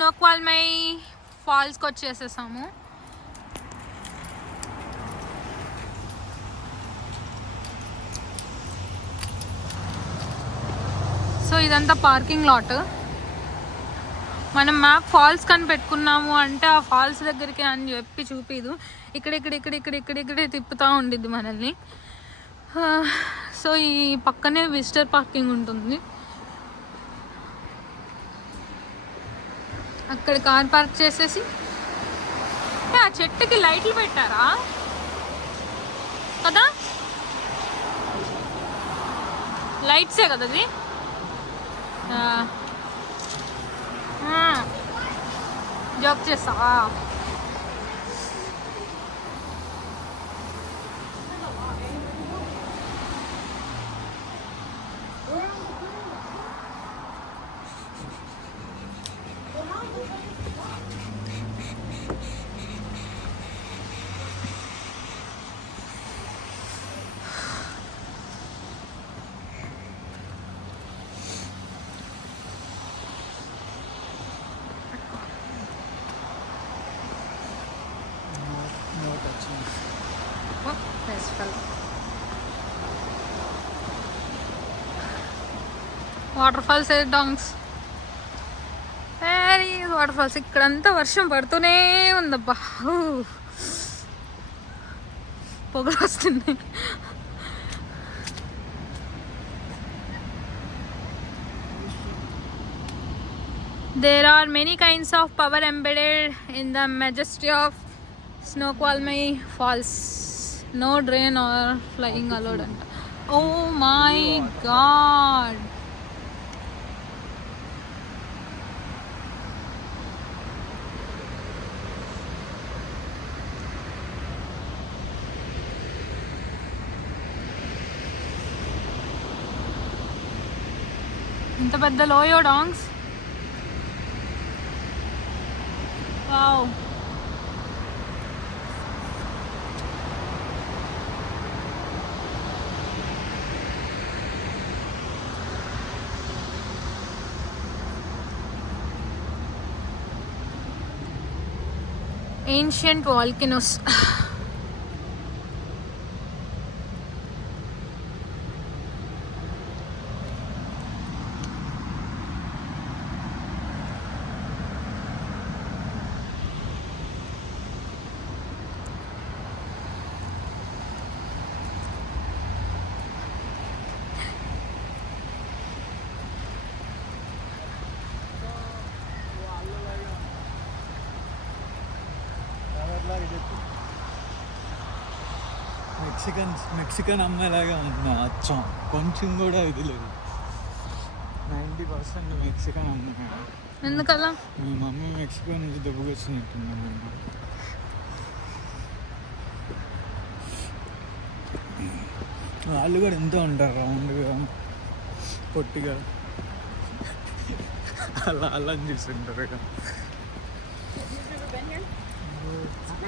స్నోక్వాల్మై ఫాల్స్కి వచ్చేసేసాము. సో ఇదంతా పార్కింగ్ లాట్. మనం మ్యాప్ ఫాల్స్ కని పెట్టుకున్నాము అంటే ఆ ఫాల్స్ దగ్గరికి అని చెప్పి చూపిదు, ఇక్కడే తిప్పుతూ ఉండిద్ది మనల్ని. సో ఈ పక్కనే విజిటర్ పార్కింగ్ ఉంటుంది, అక్కడ కార్ పార్క్ చేసేసి ఆ చెట్టుకి లైట్లు పెట్టారా కదా, లైట్సే కదా అది. జోక్ చేస్తా. వాటర్ ఫాల్స్ డాంగ్స్, వెరీ వాటర్ ఫాల్స్. ఇక్కడంతా వర్షం పడుతూనే ఉందబ్బా, పొగలు వస్తుంది. There are many kinds of power embedded in the majesty of Snoqualmie Falls. No drain or flying allowed. Oh my God. ఇంత పెద్ద లోయో డాంగ్స్. వావ్. Ancient volcanoes. మెక్సికన్ అమ్మాయిలాగా ఉంది అచ్చం, కొంచెం కూడా ఇది లేదు. 90% మెక్సికన్ అమ్మాయి. ఎందుకలా? మీ మమ్మీ మెక్సికో నుంచి దెబ్బకొచ్చినట్టుంది. వాళ్ళు కూడా ఎంతో ఉంటారు, రౌండ్గా పొట్టిగా అలా చూస్తుంటారు.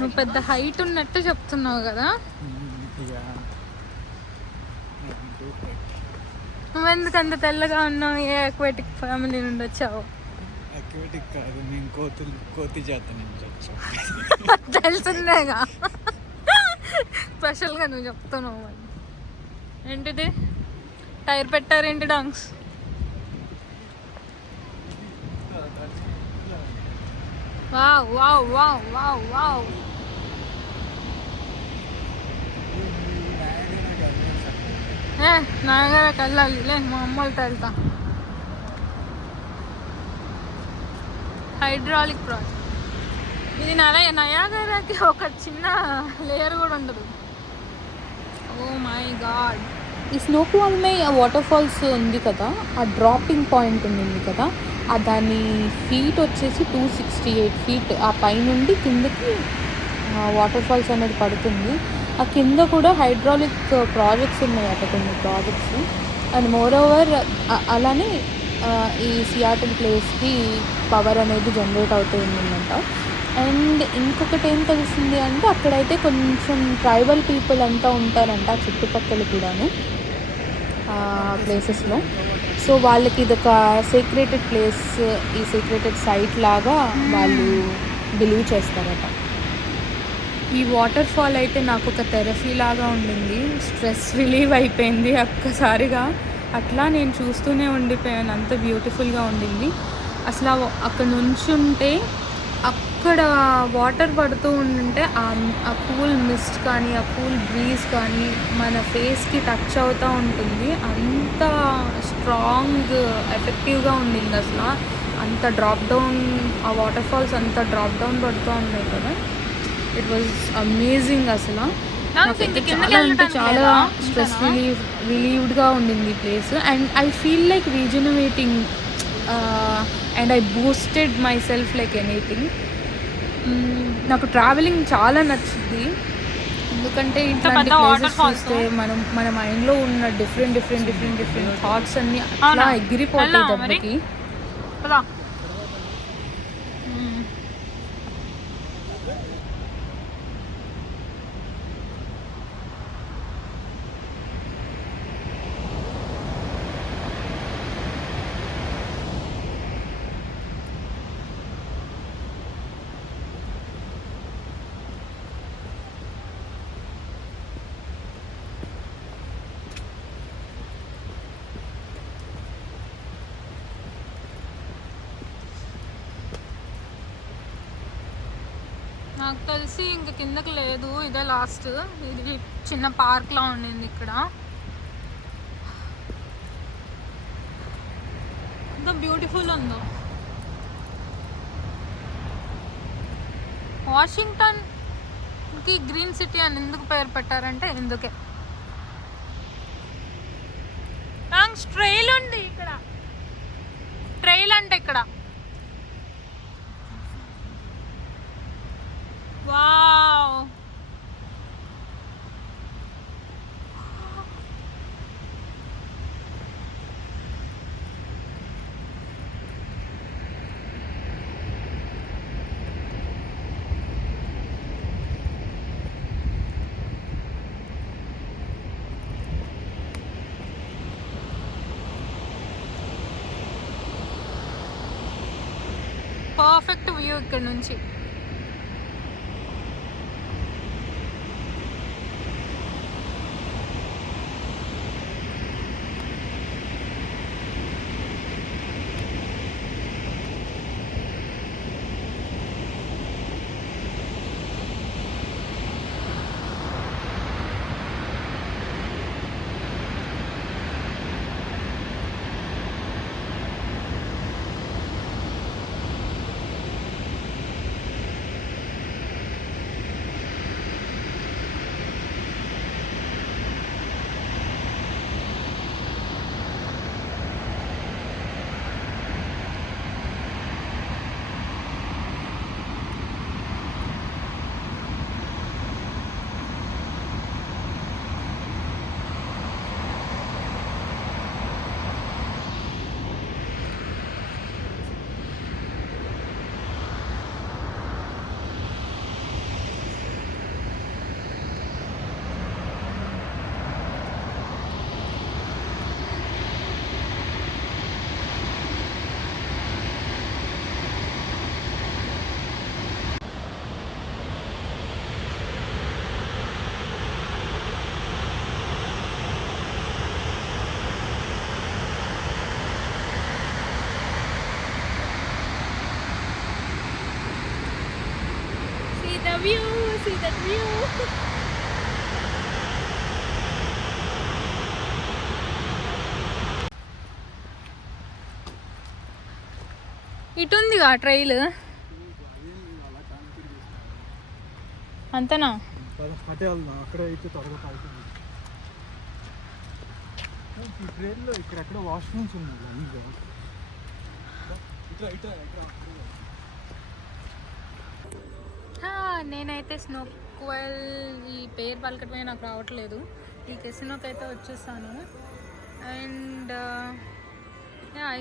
నువ్వు పెద్ద హైట్ ఉన్నట్టు చెప్తున్నావు కదా, నువ్వెందుకు అంత తెల్లగా ఉన్నావు? ఏ అక్వాటిక్ ఫ్యామిలీ నుండి వచ్చావు? అక్వాటిక్ కాదు, నేను కోతి జాత నుంచి వచ్చాను. తెలిసిందేగా, స్పెషల్గా నువ్వు చెప్తున్నావు. ఏంటిది టైర్ పెట్టారేంటి డాంగ్స్? Wow wow wow wow wow. నాగరాకి వెళ్ళాలి లే, మా అమ్మలతో వెళ్తా. హైడ్రాలిక్ ప్రాజెక్ట్ ఇది. నయాగరాకి ఒక చిన్న లేయర్ కూడా ఉండదు. Oh my God. ఈ స్నోక్వాల్మై వాటర్ ఫాల్స్ ఉంది కదా, ఆ డ్రాపింగ్ పాయింట్ ఉంది కదా, దాని ఫీట్ వచ్చేసి 268 feet. ఆ పైనుండి కిందకి వాటర్ ఫాల్స్ అనేది పడుతుంది. ఆ కింద కూడా హైడ్రాలిక్ ప్రాజెక్ట్స్ ఉన్నాయట, కొన్ని ప్రాజెక్ట్స్. అండ్ మోర్ ఓవర్ అలానే ఈ సియాటిల్ ప్లేస్కి పవర్ అనేది జనరేట్ అవుతూ ఉందంట. అండ్ ఇంకొకటి ఏం తెలిసింది అంటే అక్కడైతే కొంచెం ట్రైబల్ పీపుల్ అంతా ఉంటారంట చుట్టుపక్కల కూడాను. ప్లేసెస్లో. సో వాళ్ళకి ఇదొక సీక్రెటెడ్ ప్లేస్, ఈ సీక్రెటెడ్ సైట్ లాగా వాళ్ళు బిలీవ్ చేస్తారట. ఈ వాటర్ ఫాల్ అయితే నాకు ఒక థెరపీ లాగా ఉండింది. స్ట్రెస్ రిలీవ్ అయిపోయింది ఒక్కసారిగా. అట్లా నేను చూస్తూనే ఉండిపోయాను, అంత బ్యూటిఫుల్గా ఉండింది. అసలు అక్కడ నుంచుంటే అక్కడ వాటర్ పడుతూ ఉంటే ఆ కూల్ మిస్ట్ కానీ ఆ కూల్ బ్రీజ్ కానీ మన ఫేస్కి టచ్ అవుతూ ఉంటుంది. అంత స్ట్రాంగ్ ఎఫెక్టివ్గా ఉండింది అసలు. అంత డ్రాప్ డౌన్, ఆ వాటర్ ఫాల్స్ అంత డ్రాప్ డౌన్ పడుతూ ఉన్నాయి కదా. ఇట్ వాజ్ అమేజింగ్ అసలు. నాకైతే చాలా అంటే చాలా స్ట్రెస్ రిలీవ్డ్గా ఉండింది ఈ place. And I feel like regenerating and I boosted my self like anything. నాకు ట్రావెలింగ్ చాలా నచ్చింది, ఎందుకంటే ఇట్లాంటి ప్లేసెస్ చూస్తే మన మైండ్లో ఉన్న డిఫరెంట్ థాట్స్ అన్నీ అట్లా ఎగిరిపోతాయి దెబ్బకి. నాకు తెలిసి ఇంక కిందకి లేదు, ఇదే లాస్ట్. ఇది చిన్న పార్క్లా ఉండింది ఇక్కడ. ఎంత బ్యూటిఫుల్ ఉందో. వాషింగ్టన్కి గ్రీన్ సిటీ అని ఎందుకు పేరు పెట్టారంటే ఎందుకే. ట్రైల్ ఉంది ఇక్కడ, ట్రైల్ అంటే ఇక్కడ. వావ్, పర్ఫెక్ట్ వ్యూ ఇక్కడ నుంచి. See that view. ఇటుందిగా ట్రైల్ అంతేనా? అక్కడ అయితే త్వరగా పడుతుంది. ఈ ట్రైన్లో ఇక్కడెక్కడ వాష్రూమ్స్ ఉన్నాయి. నేనైతే స్నోక్వెల్, ఈ పేరు పలకటమే నాకు రావట్లేదు. ఈ కెసినోకి అయితే వచ్చేసాను. అండ్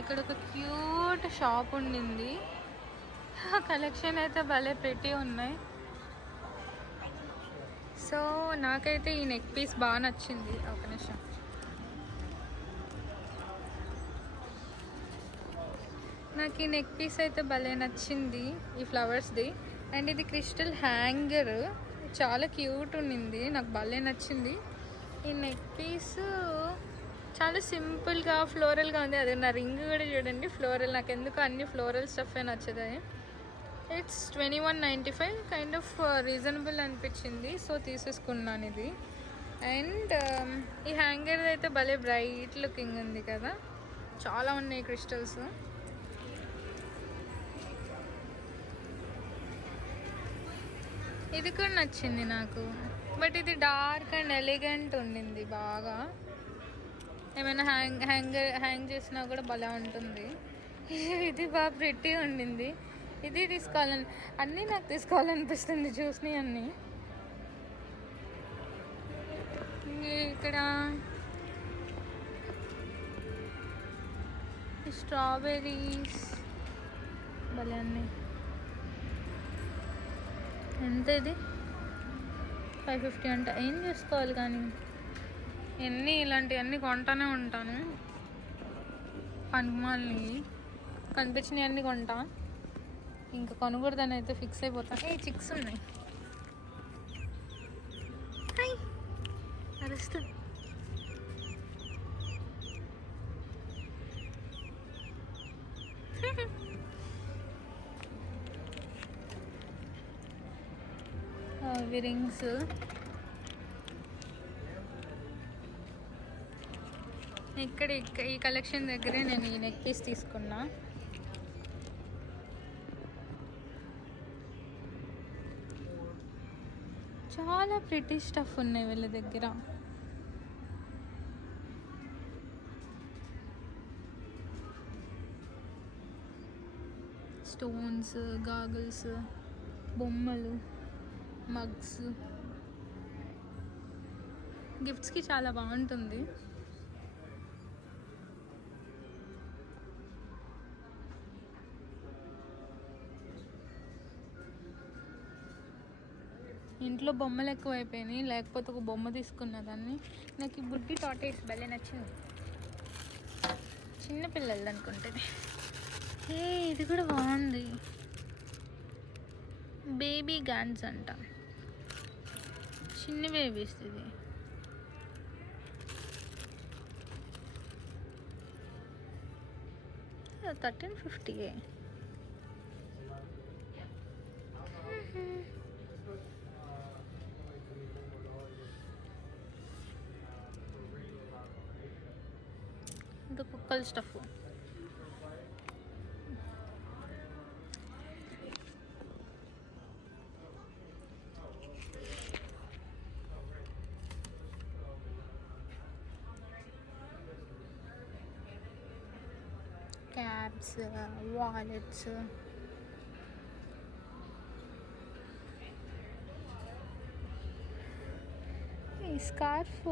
ఇక్కడ ఒక క్యూట్ షాప్ ఉండింది. కలెక్షన్ అయితే భలే పెట్టి ఉన్నాయి. సో నాకైతే ఈ నెక్ పీస్ బాగా నచ్చింది. ఒక నిమిషం, నాకు ఈ నెక్ పీస్ అయితే భలే నచ్చింది, ఈ ఫ్లవర్స్ది. అండ్ ఇది క్రిస్టల్ హ్యాంగర్, చాలా క్యూట్ ఉండింది, నాకు భలే నచ్చింది. ఈ నెక్ పీస్ చాలా సింపుల్గా ఫ్లోరల్గా ఉంది. అదే నా రింగ్ కూడా చూడండి ఫ్లోరల్, నాకు ఎందుకు అన్ని ఫ్లోరల్ స్టఫే నచ్చుతాయి. ఇట్స్ 2195, కైండ్ ఆఫ్ రీజనబుల్ అనిపించింది, సో తీసేసుకున్నాను ఇది. అండ్ ఈ హ్యాంగర్ అయితే భలే బ్రైట్ లుకింగ్ ఉంది కదా, చాలా ఉన్నాయి క్రిస్టల్స్. ఇది కూడా నచ్చింది నాకు, బట్ ఇది డార్క్ అండ్ ఎలిగెంట్ ఉండింది బాగా. ఏమైనా హ్యాంగ్ చేసినా కూడా భలే ఉంటుంది. ఇది బాగా ప్రిట్టి ఉండింది, ఇది తీసుకోవాలని, అన్నీ నాకు తీసుకోవాలనిపిస్తుంది చూసినవి అన్నీ. ఇక్కడ స్ట్రాబెర్రీస్ భలే అన్నీ. ఎంత ఇది? 550 అంట. ఏం చేసుకోవాలి కానీ ఎన్ని ఇలాంటివన్నీ కొంటానే ఉంటాను, పనికిమాలని కనిపించినవి అన్నీ కొంటా, ఇంకా కొనకూడదని అయితే ఫిక్స్ అయిపోతాను. ఏ చిక్స్ ఉన్నాయి, హాయ్ అరుస్తుంది. ఇవి రింగ్స్, ఇక్కడ ఈ కలెక్షన్ దగ్గరే నేను ఈ నెక్ పీస్ తీసుకున్నా. చాలా ప్రిటీ స్టఫ్ ఉన్నాయి వీళ్ళ దగ్గర. స్టోన్స్, గాగుల్స్, బొమ్మలు, మగ్స్, గిఫ్ట్స్కి చాలా బాగుంటుంది. ఇంట్లో బొమ్మలు ఎక్కువ అయిపోయినాయి, లేకపోతే ఒక బొమ్మ తీసుకున్న దాన్ని. నాకు ఈ బుడ్డి టాటేస్ భలే నచ్చింది, చిన్నపిల్లలు అనుకుంటుంది. ఇది కూడా బాగుంది, బేబీ గాన్స్ అంట, చిన్న బేబీస్. ఇది 1350. ఇది కుక్కల స్టఫ్. క్యాప్స్, వాలెట్స్, ఈ స్కార్ఫ్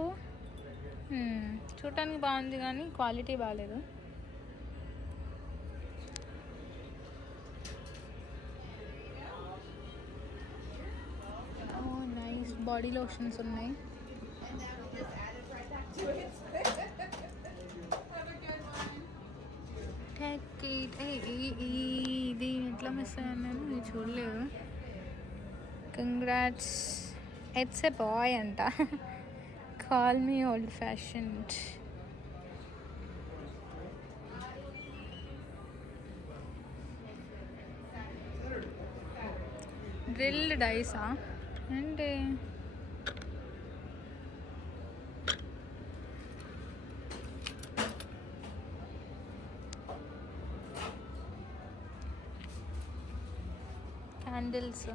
చూడటానికి బాగుంది కానీ క్వాలిటీ బాగాలేదు. నైస్ బాడీ లోషన్స్ ఉన్నాయి. ఇది ఎట్లా మిస్ అయ్యాను నేను, ఇది చూడలేదు. కంగ్రాట్స్, ఇట్స్ ఎ బాయ్ అంట. Call me old fashioned. Drilled డైసా అంటే candles.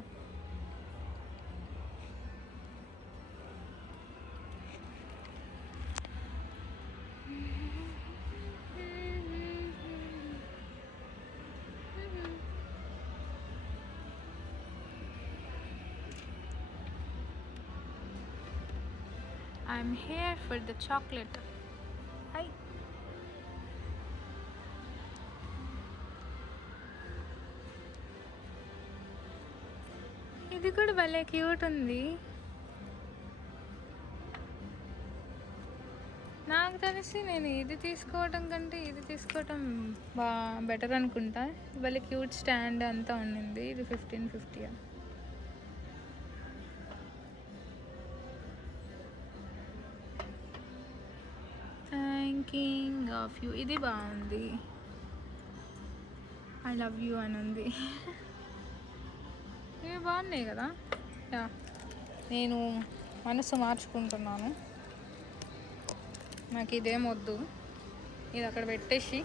I'm here for the chocolate. Hi. ఇది కూడా భలే క్యూట్ ఉంది. నాకు తెలిసి నేను ఇది తీసుకోవటం కంటే ఇది తీసుకోవటం బెటర్ అనుకుంటా. వాళ్ళ క్యూట్ స్టాండ్ అంతా ఉండింది. ఇది 1550. థ్యాంకింగ్ ఆఫ్ యూ, ఇది బాగుంది. ఐ లవ్ యూ అని ఉంది. ఇవి బాగున్నాయి కదా. యా, నేను మనసు మార్చుకుంటున్నాను. నాకు ఇదేం వద్దు, ఇది అక్కడ పెట్టేసి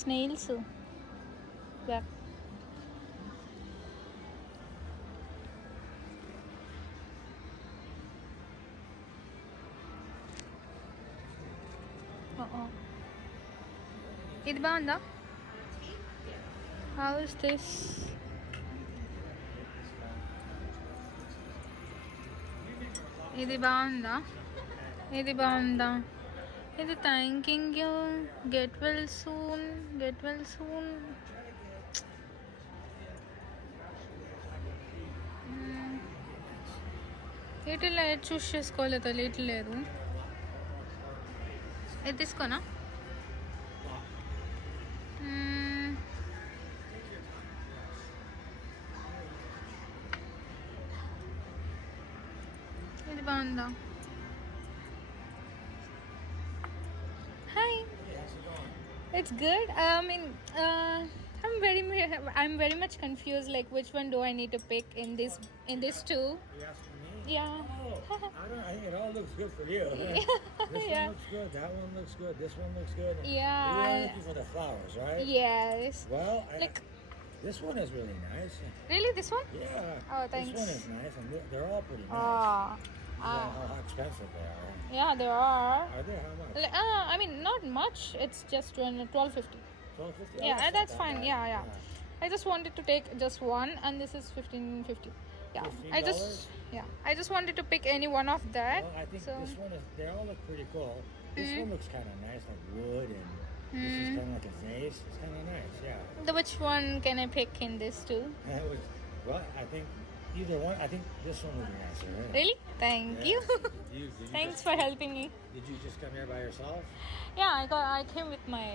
స్నేల్స్ బ్యాక్. ఇది బాగుందా? How is this? ఇది బాగుందా? ఇది బాగుందా? ఇది thanking you, get well soon, get well soon. వీటిలో ఏది చూస్ చేసుకోవాలో తెలియట్లేదు. ఇది తీసుకోనా? ఇది బాగుందా? Hi, it's good. I mean, I'm very much confused. Like, which one do I need to pick in this two? You asking me? Yeah. Oh, I think it all looks good for you. This Yeah. one looks good. That one looks good. This one looks good. Yeah. You're looking for the flowers, right? Yes. Well, Like, this one is really nice. really, this one? Yeah. Oh, thanks. This one is nice, and they're all pretty nice. You know how expensive they are. Yeah, there are. Are they? How much? Like, I mean, not much. It's just 12.50. $12.50. Yeah, not that's that fine. bad. Yeah. I just wanted to take just one, and this is 15.50. Yeah, $15? I just wanted to pick any one of that. Well, I think so this one is. They all look pretty cool. This one looks kind of nice, like wood, and this is kind of like a vase. It's kind of nice. Yeah. which one can I pick in this two? Well, I think either one. I think this one would be nicer. Right? Really? Thank Yeah. you. Did you Thanks just, for helping me. Did you just come here by yourself? Yeah, I came with my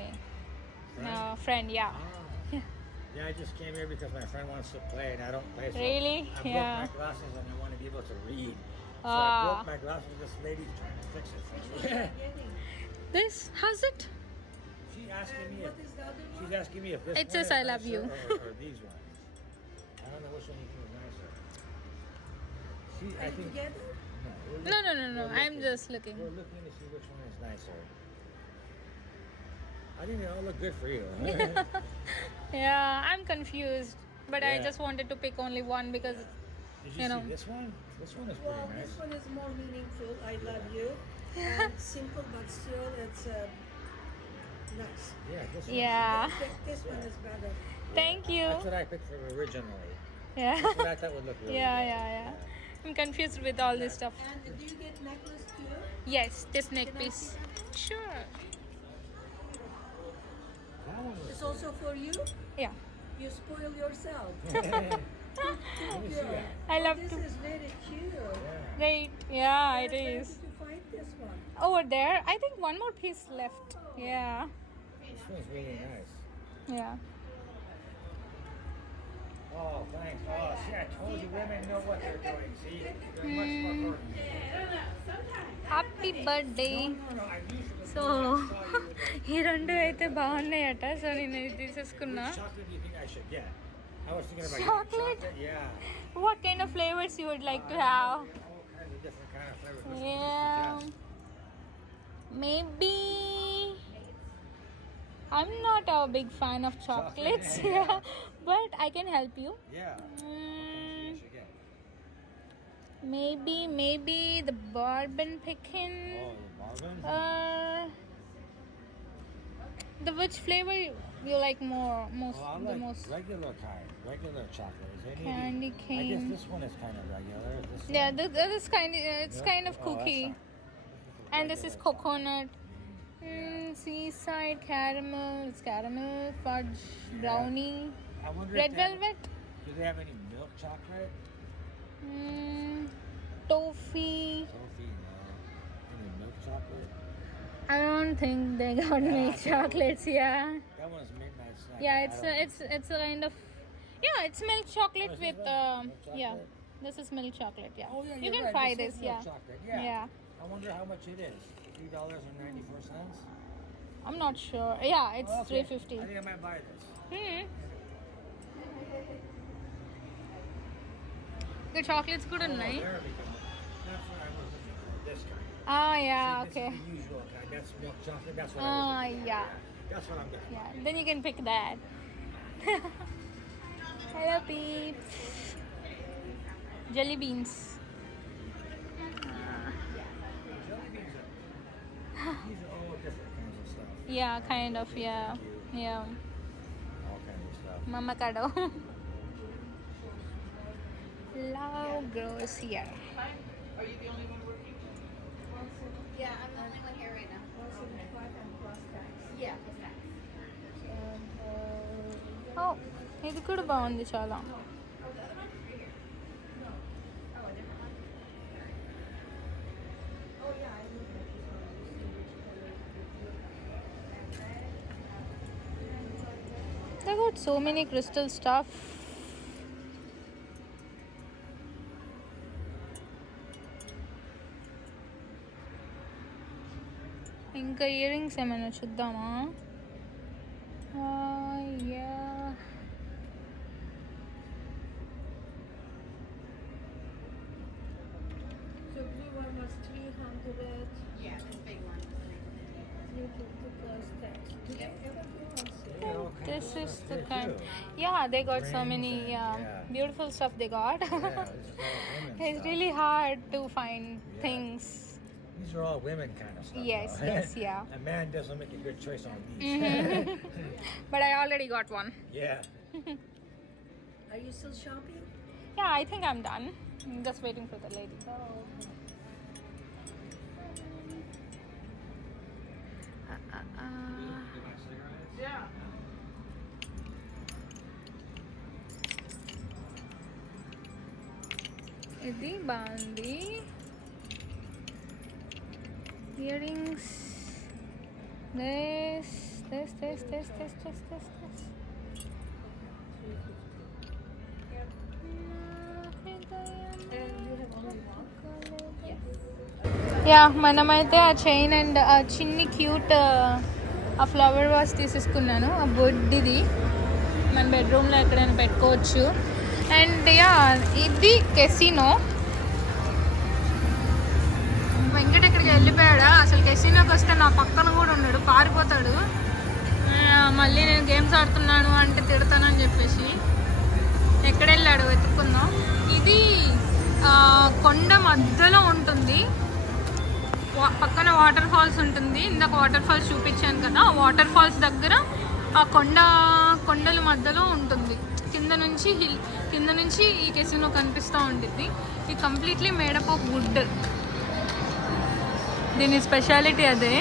friend. Yeah. Ah. Yeah, I just came here because my friend wants to play and I don't play. So Really? I broke Yeah. my glasses and I want to be able to read. So I Ah. broke my glasses. This lady's trying to fix it for me. This, how's it? She's asking me if this It one says is I love nicer you. or these ones. I don't know which one you think is nicer. I think. No. No. I'm just looking. We're looking to see which one is nicer. I think they all look good for you. Yeah, I'm confused, but I Yeah. just wanted to pick only one because Did You you know. see this one? This one is Well, pretty nice. this one is more meaningful. I love you. And simple, but still, it's nice. Yeah, this one. yeah. This one is better. Thank you. That's what I picked for originally. Yeah. That's what I thought would look really good. Yeah. I'm confused with all this stuff. And do you get necklace too? Yes, this neck Can I piece. see Sure. That one was It's also for you. Yeah. You spoil yourself. Let me see that. I love This to. is very cute. Yeah. Right. Yeah, it Where is. did you find this one? Over there, I think one more piece left. Yeah. This one's really nice. Yeah. Oh, thanks. Oh, see, I told you women know what they're doing. See, they're much more important. Happy birthday. No, I usually so ఈ రెండు అయితే బాగున్నాయట. సో నేను ఇది తీసేసుకున్నా. Which chocolate do you think I should get? I was thinking about Chocolate? getting chocolate. Yeah. What kind of flavors you would like to have? All kinds of different kind of flavors. Which one do you Yeah. suggest? Maybe. I'm not a big fan of chocolates. Chocolate, yeah. Yeah. But I can help you. Yeah. Which one do you think I should get? Maybe the bourbon pecan. Oh, the Marvin? Which flavor you like most? Oh, I The like most. regular kind, regular chocolate. Is there any? Candy I cane. guess this one is kind of regular. This Yeah, one? that is kind. It's Yeah? kind of Oh, cookie, that's and this is regular. coconut. Seaside caramel. It's caramel fudge brownie. I wonder Red if they have- velvet. Do they have any milk chocolate? Toffee. Toffee, no. Any milk chocolate? I don't think they got milk chocolates. Yeah. That one's midnight snack. Yeah, I it's don't- it's a kind of, yeah, it's milk chocolate Oh, is with this one? Milk yeah, chocolate? this is milk chocolate. Yeah, Oh, yeah, you you're can right. try This this. is milk Yeah, chocolate. Yeah. yeah. I wonder how much it is. $3.94. I'm not sure. Yeah, it's Oh, okay. $3.50. I think I might buy this. The chocolates కూడా ఉన్నాయి. There we go. That's what I was looking for. This kind. Ah, yeah, See, okay. This is the usual kind. That's milk chocolate. That's what I was Ah, looking for. yeah, That's what I'm looking yeah. Then you can pick that. Hello, peeps. Jelly beans. for. Jelly beans are, these are all different kinds of stuff. Yeah, kind of. Yeah, yeah. All kinds of stuff. Mama Kado. Love grows here. Oh, ఇది కూడా బాగుంది చాలా. They got so many crystal stuff. ఇంకా ear rings ఏమైనా చూద్దామా? Yeah, The blue one was 300. Yeah, this big one. 350 plus tax. Do they ever go on sale? They got all kinds this of is stuff the there, kind. too. Yeah, they got so Rings many and- yeah. beautiful stuff they got. Yeah, this is all women's It's stuff. really hard to find Yeah. things. These are all women kind of stuff. Yes, though. yes, yeah. A man doesn't make a good choice on these. But I already got one. Yeah. Are you still shopping? Yeah, I think I'm done. I'm just waiting for the lady. ఇది బాగుంది. Ear rings. this. And you have only one? Yeah, మనమైతే ఆ chain and ఆ చిన్ని క్యూట్ ఆ flower vase తీసేసుకున్నాను. ఆ బొడ్డిది మన బెడ్రూమ్లో ఎక్కడైనా పెట్టుకోవచ్చు. అండ్ యా, ఇది కెసినో. వెంకట ఇక్కడికి వెళ్ళిపోయాడా? అసలు కెసినోకి వస్తే నా పక్కన కూడా ఉన్నాడు, పారిపోతాడు. మళ్ళీ నేను గేమ్స్ ఆడుతున్నాను అంటే తిడతానని చెప్పేసి ఎక్కడ వెళ్ళాడు వెతుక్కుందాం. ఇది కొండ మధ్యలో ఉంటుంది, పక్కన వాటర్ ఫాల్స్ ఉంటుంది. ఇందాక వాటర్ ఫాల్స్ చూపించాను కదా, ఆ వాటర్ ఫాల్స్ దగ్గర ఆ కొండల మధ్యలో ఉంటుంది. కింద నుంచి ఈ కెసినో కనిపిస్తూ ఉంటుంది. ఇది కంప్లీట్లీ మేడప్ ఆఫ్ వుడ్. దీని స్పెషాలిటీ అదే.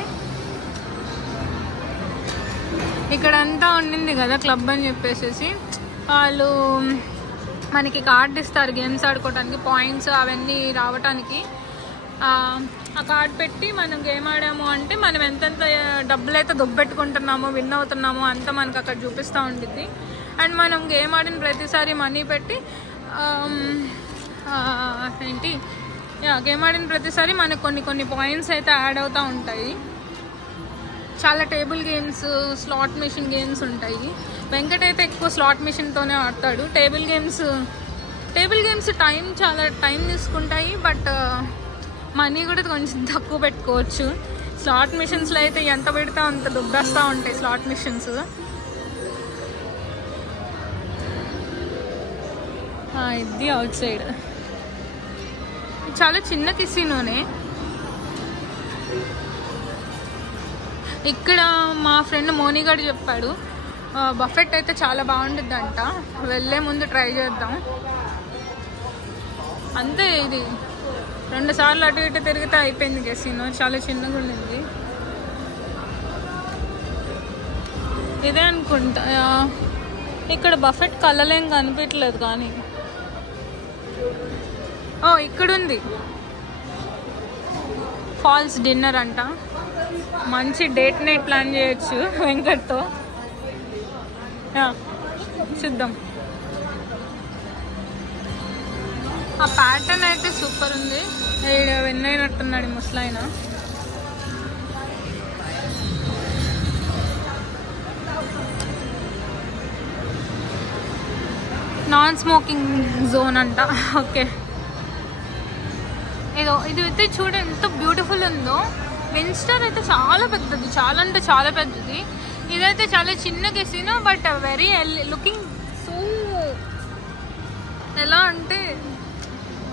ఇక్కడంతా ఉండింది కదా క్లబ్ అని చెప్పేసి, వాళ్ళు మనకి కార్డు ఇస్తారు గేమ్స్ ఆడుకోవడానికి, పాయింట్స్ అవన్నీ రావటానికి. ఆ కార్డ్ పెట్టి మనం గేమ్ ఆడాము అంటే మనం ఎంతెంత డబ్బులు అయితే దుబ్బెట్టుకుంటున్నామో, విన్ అవుతున్నామో అంతా మనకు అక్కడ చూపిస్తూ ఉంటుంది. అండ్ మనం గేమ్ ఆడిన ప్రతిసారి మనీ పెట్టి గేమ్ ఆడిన ప్రతిసారి మనకు కొన్ని పాయింట్స్ అయితే యాడ్ అవుతూ ఉంటాయి. చాలా table games, slot machine games ఉంటాయి. వెంకట అయితే ఎక్కువ స్లాట్ మిషన్తోనే ఆడతాడు. టేబుల్ గేమ్స్ చాలా టైం తీసుకుంటాయి, బట్ మనీ కూడా కొంచెం తక్కువ పెట్టుకోవచ్చు. స్లాట్ మిషన్స్లో అయితే ఎంత పెడితే అంత దుబ్బేస్తూ ఉంటాయి స్లాట్ మిషన్స్. ఇది అవుట్ సైడ్ చాలా చిన్న కెసినోనే. ఇక్కడ మా ఫ్రెండ్ మోని గారు చెప్పాడు బఫెట్ అయితే చాలా బాగుంటుందంట, వెళ్ళే ముందు ట్రై చేద్దాం. అంతే, ఇది 2 సార్లు అటు ఇటు తిరిగితే అయిపోయింది కెసినో. చాలా చిన్నగా ఉండింది. ఇదే అనుకుంటా. ఇక్కడ బఫెట్ కలలేం కనిపించలేదు, కానీ ఓ ఇక్కడుంది ఫాల్స్ డిన్నర్ అంట. మంచి డేట్ నైట్ ప్లాన్ చేయొచ్చు వెంకట్తో. చూద్దాం. ఆ ప్యాటర్న్ అయితే సూపర్ ఉంది. విన్ అయినట్టున్నాడు ముసలాయన. నాన్ స్మోకింగ్ జోన్ అంట. ఓకే ఏదో ఇది అయితే చూడండి ఎంత బ్యూటిఫుల్ ఉందో. విన్స్టర్ అయితే చాలా పెద్దది, చాలా అంటే చాలా పెద్దది. ఇదైతే చాలా చిన్న casino but very looking so ఎలా అంటే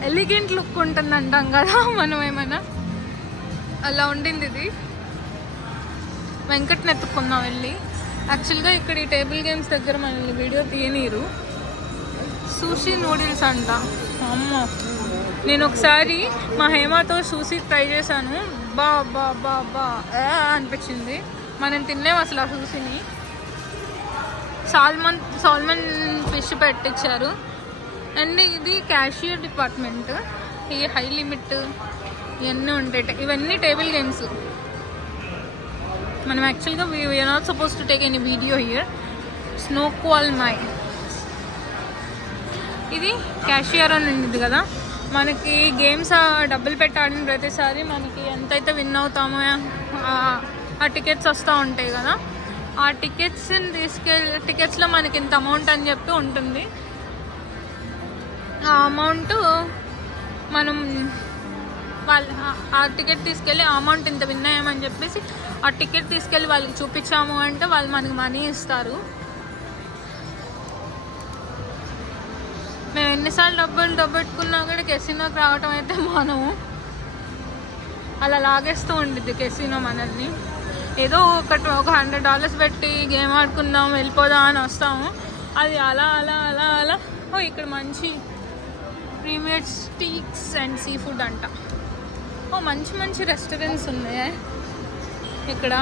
ఎలిగెంట్ లుక్ ఉంటుంది అంటాం కదా మనం ఏమైనా, అలా ఉండింది ఇది. వెంకట్ని ఎత్తుకున్నాం వెళ్ళి. యాక్చువల్గా ఇక్కడ ఈ టేబుల్ గేమ్స్ దగ్గర మనల్ని వీడియో తీయనీరు. సూషీ నూడిల్స్ అంట. అమ్మ నేను ఒకసారి మా హేమాతో సూషీ ట్రై చేశాను. బా బా బా బా అనిపించింది. మనం తినలేము అసలు ఆ సూషీని. సాల్మన్ ఫిష్ పెట్టించారు. అండ్ ఇది క్యాషియర్ డిపార్ట్మెంట్. ఈ హై లిమిట్ ఇవన్నీ ఉంటాయి. ఇవన్నీ టేబుల్ గేమ్స్. మనం యాక్చువల్గా we're not suppose to take any video here. Snoqualmie ఇది క్యాషియర్ అని ఉంది కదా. మనకి గేమ్స్ డబ్బులు పెట్టి ఆడిన ప్రతిసారి మనకి ఎంతైతే విన్ అవుతామో ఆ టికెట్స్ వస్తూ ఉంటాయి కదా. ఆ టికెట్స్లో మనకి ఇంత అమౌంట్ అని చెప్పి ఉంటుంది. ఆ అమౌంట్ మనం ఆ టికెట్ తీసుకెళ్ళి ఆ అమౌంట్ ఇంత విన్ అయ్యామని చెప్పేసి ఆ టికెట్ తీసుకెళ్ళి వాళ్ళకి చూపించాము అంటే వాళ్ళు మనకి మనీ ఇస్తారు. మేము ఎన్నిసార్లు డబ్బులు పెట్టుకున్నా కూడా కెసినోకి రావటం అయితే మనము అలా లాగేస్తూ ఉండిద్ది కెసినో మనల్ని. ఏదో ఒక $100 పెట్టి గేమ్ ఆడుకుందాం వెళ్ళిపోదాం అని వస్తాము. అది అలా అలా అలా అలా. ఓ ఇక్కడ మంచి premier steaks and seafood అంట. ఓ మంచి మంచి రెస్టారెంట్స్ ఉన్నాయి ఇక్కడ.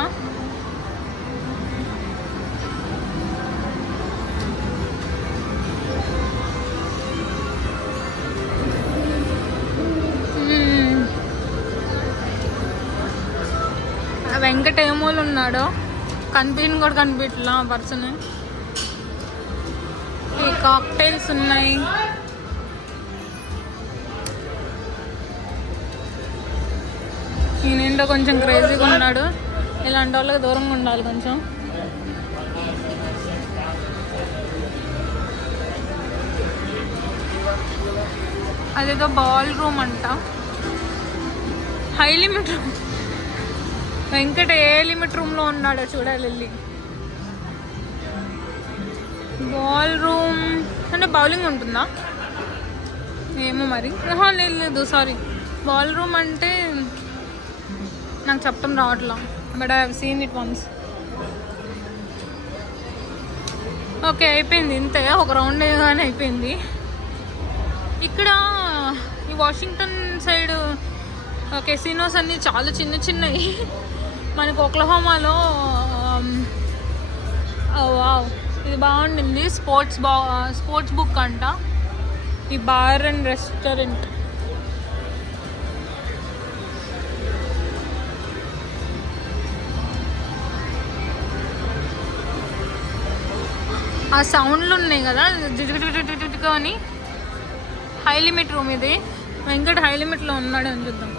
వెంకట ఏమోలు ఉన్నాడో కూడా కనిపించలా పర్సన్. ఈ కాక్టైల్స్ ఉన్నాయి. ఈయనేంటో కొంచెం క్రేజీగా ఉన్నాడు. ఇలాంటి వాళ్ళకి దూరంగా ఉండాలి కొంచెం. అదేదో బాల్ రూమ్ అంట. High limit room. వెంకట ఏ లిమిట్ రూమ్లో ఉన్నాడో చూడాలి వెళ్ళి. బాల్ రూమ్ అంటే బౌలింగ్ ఉంటుందా ఏమో మరి. లేదు సారీ, బాల్ రూమ్ అంటే నాకు చెప్పడం రావట్లా. But I have seen it once. Okay అయిపోయింది ఇంతే. ఒక రౌండ్ కానీ అయిపోయింది. ఇక్కడ ఈ వాషింగ్టన్ సైడ్ కెసినోస్ అన్నీ చాలా చిన్న చిన్నవి. మనకు ఒక్లహోమాలో వావ్ ఇది బాగుండింది. స్పోర్ట్స్ బుక్ అంట. ఈ బార్ అండ్ రెస్టారెంట్. ఆ సౌండ్లు ఉన్నాయి కదా జిటుకు అని. హై లిమిట్ రూమ్ ఇది. వెంకట్ హై లిమిట్లో ఉన్నాడు అని చూద్దాం.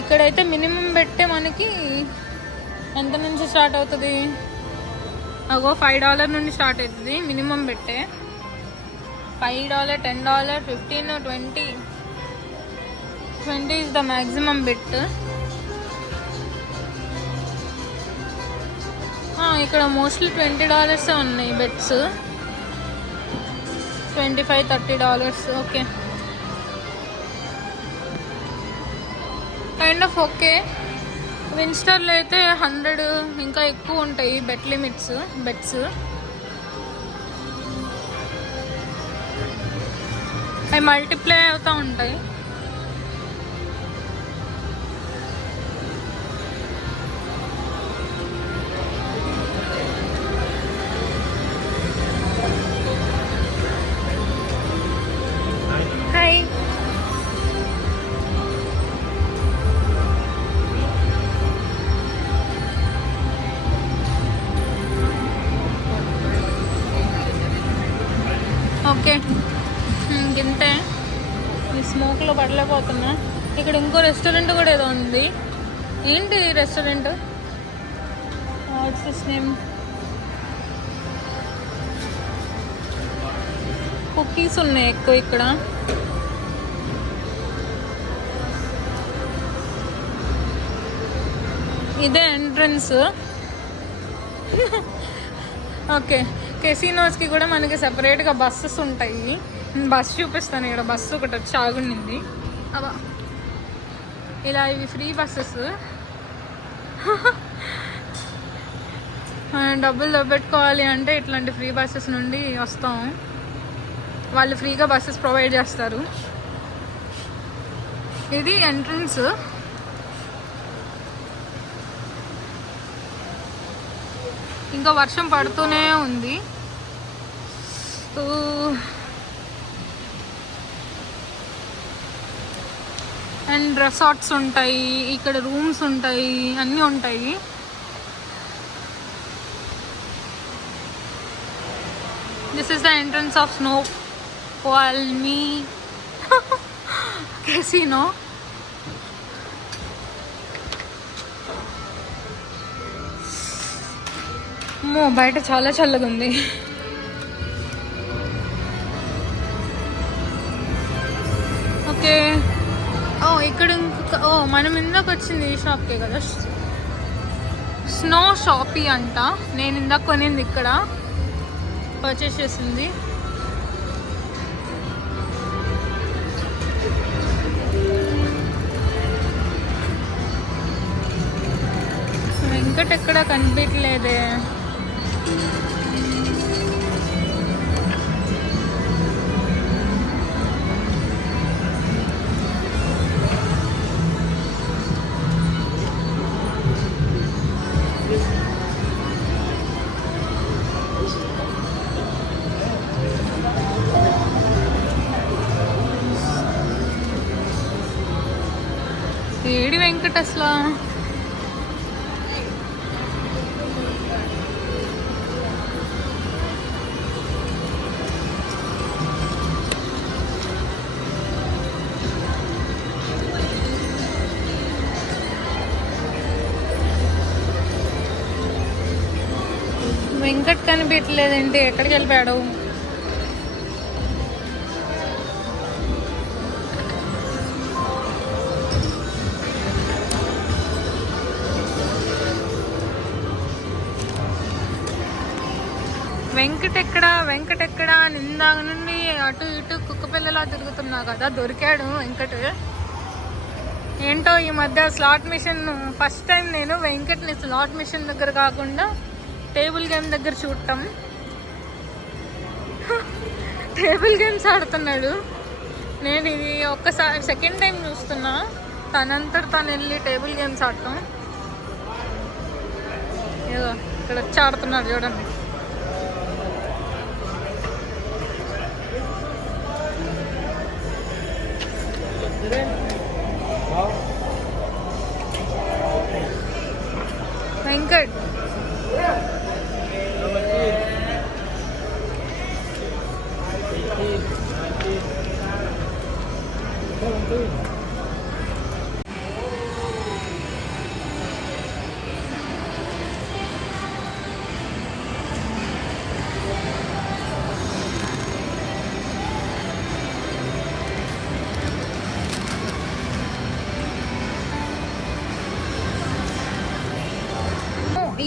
ఇక్కడైతే మినిమం పెట్టే మనకి ఎంత నుంచి స్టార్ట్ అవుతుంది? అగో $5 నుండి స్టార్ట్ అవుతుంది మినిమం పెట్టే. $5, $10, $15, $20 is the maximum bet. ఇక్కడ మోస్ట్లీ $20 ఉన్నాయి bets. $25, $30. Okay kind of okay. విన్స్టర్లో అయితే 100 ఇంకా ఎక్కువ ఉంటాయి బెట్స్. అవి మల్టిప్లై అవుతూ ఉంటాయి. ఓకే ఇంతే. ఈ స్మోక్లో పడలేకపోతున్నా. ఇక్కడ ఇంకో రెస్టారెంట్ కూడా ఏదో ఉంది. ఏంటి restaurant? What's this name? Cookies ఉన్నాయి ఎక్కువ ఇక్కడ. ఇదే ఎంట్రన్స్. ఓకే, కెసినోస్కి కూడా మనకి సెపరేట్గా బస్సెస్ ఉంటాయి. బస్సు చూపిస్తాను. ఇక్కడ బస్సు ఒకటి వచ్చి ఆగుండింది. అబ్బా, ఇలా ఇవి ఫ్రీ బస్సెస్. డబ్బులు దొబ్బెట్టుకోవాలి అంటే ఇట్లాంటి ఫ్రీ బస్సెస్ నుండి వస్తాం. వాళ్ళు ఫ్రీగా బస్సెస్ ప్రొవైడ్ చేస్తారు. ఇది ఎంట్రన్స్. ఇంకా వర్షం పడుతూనే ఉంది. అండ్ రిసార్ట్స్ ఉంటాయి, ఇక్కడ రూమ్స్ ఉంటాయి, అన్నీ ఉంటాయి. This is the entrance of Snoqualmie casino. బయట చాలా చల్లగా ఉంది. ఓకే, ఇక్కడ మనం ఇందాక వచ్చింది ఈ షాప్కే కదా, స్నో షాపీ అంట. నేను ఇందాక కొనింది ఇక్కడ, పర్చేస్ చేసింది. వెంకట్ ఎక్కడ కనిపించలేదే. ఏడి వెంకట్ అసలు? వెంకట్ కనిపించలేదంటే ఎక్కడికి వెళ్ళిపోయాడు? వెంకట్ ఎక్కడ నిందాక నుండి అటు ఇటు కుక్క పిల్లలా తిరుగుతున్నా కదా, దొరికాడు వెంకట్. ఏంటో ఈ మధ్య స్లాట్ మిషన్, ఫస్ట్ టైం నేను వెంకట్ని స్లాట్ మిషన్ దగ్గర కాకుండా టేబుల్ గేమ్ దగ్గర చూడటం. టేబుల్ గేమ్స్ ఆడుతున్నాడు. నేను ఇది ఒక్కసారి సెకండ్ టైం చూస్తున్నా. తనంతట తను వెళ్ళి టేబుల్ గేమ్స్ ఆడటం. ఏదో ఇక్కడ వచ్చి ఆడుతున్నాడు చూడండి. వెంకట్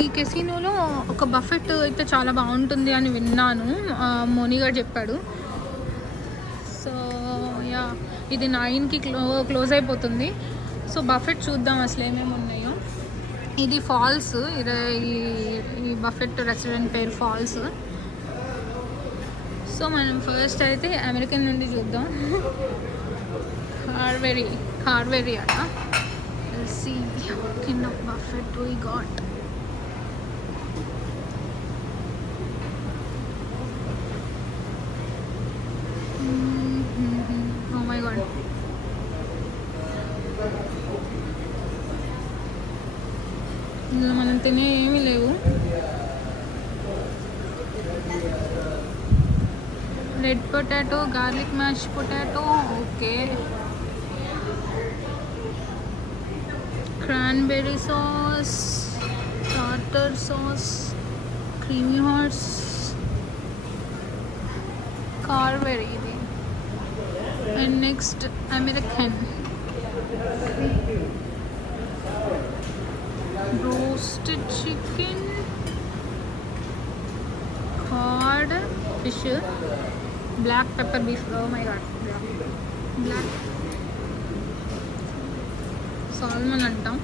ఈ కెసినోలో ఒక బఫెట్ అయితే చాలా బాగుంటుంది అని విన్నాను. మోని గారు చెప్పాడు. సో యా, ఇది 9కి క్లోజ్ అయిపోతుంది. సో బఫెట్ చూద్దాం అసలు ఏమేమి ఉన్నాయో. ఇది ఫాల్స్, ఈ బఫెట్ రెస్టారెంట్ పేరు ఫాల్స్. సో మనం ఫస్ట్ అయితే అమెరికన్ నుండి చూద్దాం. కార్వెరీ అట. See what kind of buffet we got. Oh my god. ఇందులో మనం తినే ఏమీ లేవు. Red potato, garlic mash potato, okay. Cranberry sauce, tartar sauce, creamy horse, cranberry ఇది. And next American, roasted chicken, cod fish, black pepper beef, oh my God, black salmon అంటాం.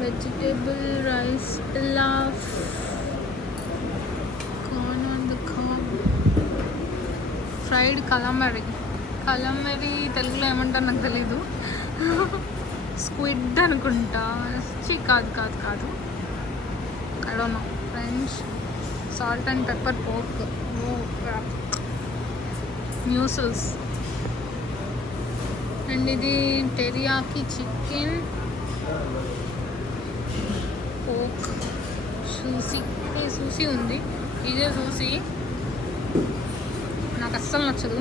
Vegetable rice pilaf, corn on the cob, fried calamari. Calamari తెలుగులో ఏమంటారు నాకు తెలీదు. Squid అనుకుంటా. కాదు I don't know. French salt and pepper pork, mussels. And ఇది teriyaki chicken, poke, Suisse ఉంది. ఇదే సూసీ నాకు అస్సలు నచ్చదు.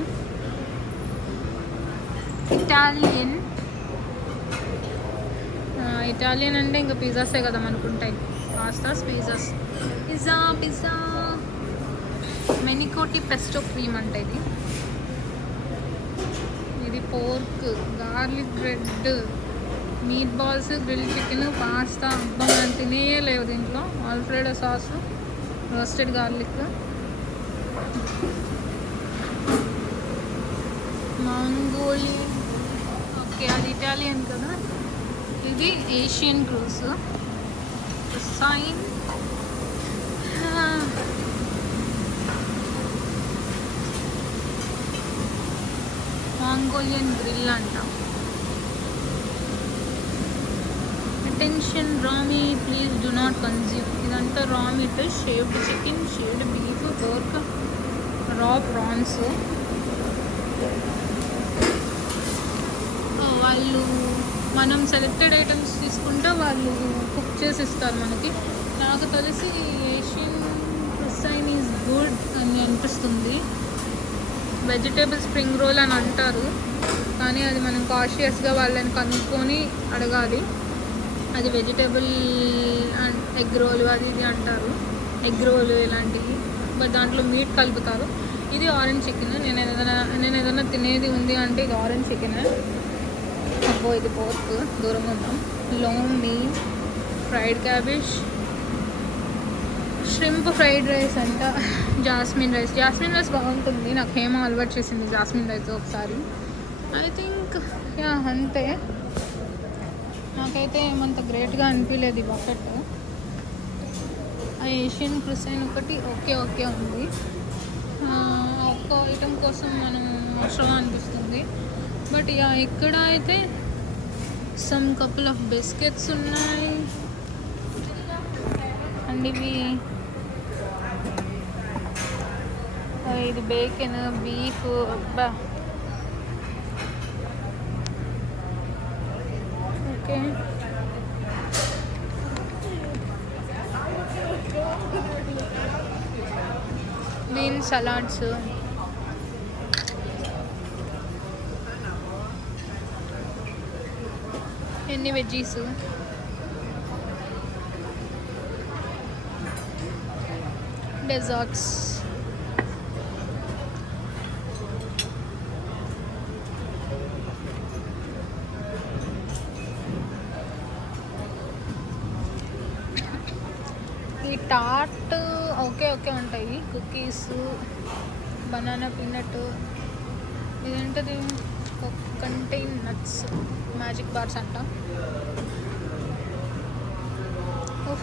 ఇటాలియన్ అంటే ఇంకా పిజ్జాసే కదా మనకుంటాయి. Pastas, pizza. Manicotti pesto cream అంటే ఇది pork, garlic bread, meat balls, grill chicken, pasta. అబ్బా మనం తినేయలేవు దీంట్లో. Alfredo sauce, roasted garlic, Mongolian, okay అది ఇటాలియన్ కదా. ఇది Asian cuisine, Mongolian grill అంట. Attention raw meat, please do not consume. ఇదంతా raw meat, shaved chicken, shaved beef, pork, raw prawns. వాళ్ళు మనం సెలెక్టెడ్ ఐటమ్స్ తీసుకుంటే వాళ్ళు కుక్ చేసి ఇస్తారు మనకి. నాకు తెలిసి ఏషియన్ కుసైన్ ఈజ్ గుడ్ అని అనిపిస్తుంది. వెజిటేబుల్ స్ప్రింగ్ రోల్ అని అంటారు, కానీ అది మనం కాషియస్గా వాళ్ళని కనుక్కొని అడగాలి. అది వెజిటేబుల్ అండ్ ఎగ్ రోల్ అది ఇది అంటారు, ఎగ్ రోల్ ఇలాంటివి. బట్ దాంట్లో మీట్ కలుపుతారు. ఇది ఆరెంజ్ చికెన్. నేను ఏదైనా తినేది ఉంది అంటే ఇది ఆరెంజ్ చికెన్. అబ్బో ఇది పోర్క్, దూరంగా ఉన్నాం. Long meet, fried cabbage, shrimp fried rice అంట, జాస్మిన్ రైస్ బాగుంటుంది. నాకు హేమ అలవాటు చేసింది జాస్మిన్ రైస్ ఒకసారి. ఐ థింక్ యా అంతే. నాకైతే ఏమంత గ్రేట్గా అనిపించలేదు ఈ బఫెట్. ఆ ఏషియన్ క్రిసైన్ ఒకటి ఓకే ఉంది. ఒక్క ఐటెం కోసం మనం అవసరం అనిపిస్తుంది. బట్ యా ఇక్కడ అయితే సమ్ కపుల్ ఆఫ్ బిస్కెట్స్ ఉన్నాయి. అండ్ ఇవి ఇది బేకన్, బీఫ్. అబ్బా ఓకే. బీన్స్, సలాడ్స్, ఎన్ని వెజ్జీస్, డెజర్ట్స్. ఈ టార్ట్ ఓకే ఉంటాయి. కుకీస్, బనానా పీనట్, ఇదేంటది కంటైన్ నట్స్, మ్యాజిక్ బార్స్ అంట.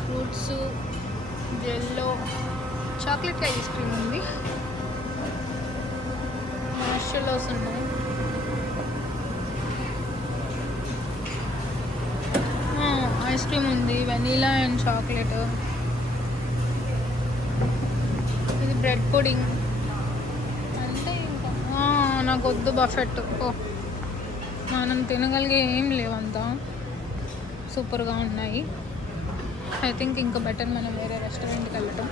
Fruits, jello, chocolate ice cream ఉంది, మార్షల్లోస్ ఉన్నాయి. ఐస్ క్రీమ్ ఉంది, వెనీలా అండ్ చాక్లెట్. ఇది బ్రెడ్ పుడింగ్. అంటే ఇంకా నాకు వద్దు బఫెట్. మనం తినగలిగే ఏం లేవంతా, సూపర్గా ఉన్నాయి. ఐ థింక్ ఇంకా బెటర్ మనం వేరే రెస్టారెంట్కి వెళ్ళటం.